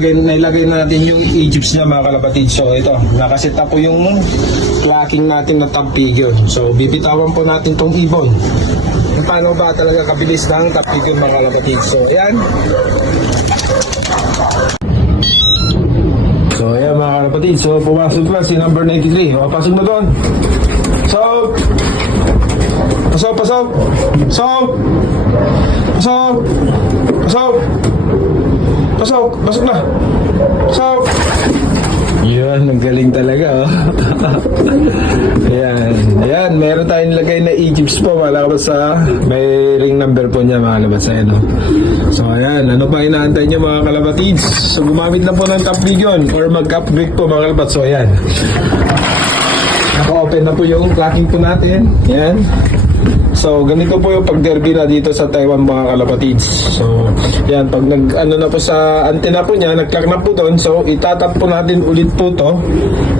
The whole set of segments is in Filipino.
nailagay na natin yung Egypts niya mga kalapatid. So ito, nakaset up po yung clacking natin na top figure. So bibitawan po natin tong ibon. Paano ba talaga kabilis ng top figure mga kalapatid? So ayan. So ayan mga kalapatid. So pumasok na si number 93. O, pasok na doon. So pasok. Pasok. Pasok na. Pasok. Yan, ang galing talaga, oh. Ayan, meron tayong lagay na Egypts po, malabas sa may ring number po niya, malabas sa ano. So, ayan, ano pa inaantay niyo mga kalapatids? So, gumamit na po ng top vision or mag-upgrade po mga kalapatids. So, ayan. Naka-open na po yung clacking po natin. Ayan. So, ganito po yung pag-derby na dito sa Taiwan mga kalapatids. So, yan, pag nag-ano na po sa antena po niya, nag-clack na po doon. So, itatap po natin ulit po to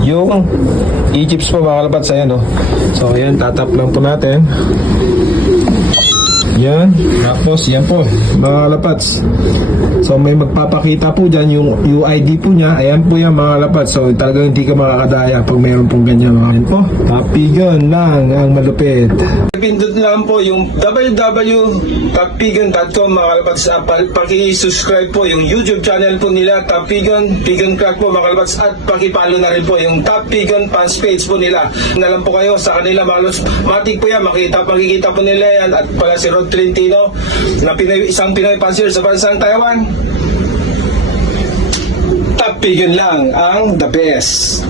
yung Egypts po mga kalapatids. Ayan, oh. So, ayan, tatap lang po natin. Yan. Tapos, yan po, mga kalapatids. So, may magpapakita po dyan yung UID po niya. Ayan po yan mga kalapatids. So, talagang hindi ka makakadaya pag mayroon pong ganyan. Ayan po. Tapigan lang ang malupit. Pindot lang po yung www.tapigan.com mga kalapatids. Paki-subscribe po yung YouTube channel po nila, Tapigan, Pigan Crack po mga kalapatids. At pakipalo na rin po yung Tapigan fans page po nila. Nalam po kayo sa kanila mga kalapatids. Matik po yan, makikita po nila yan. At pala si Rod Trentino na isang Pinoy fancier sa bansang Taiwan. Tapigan lang ang the best.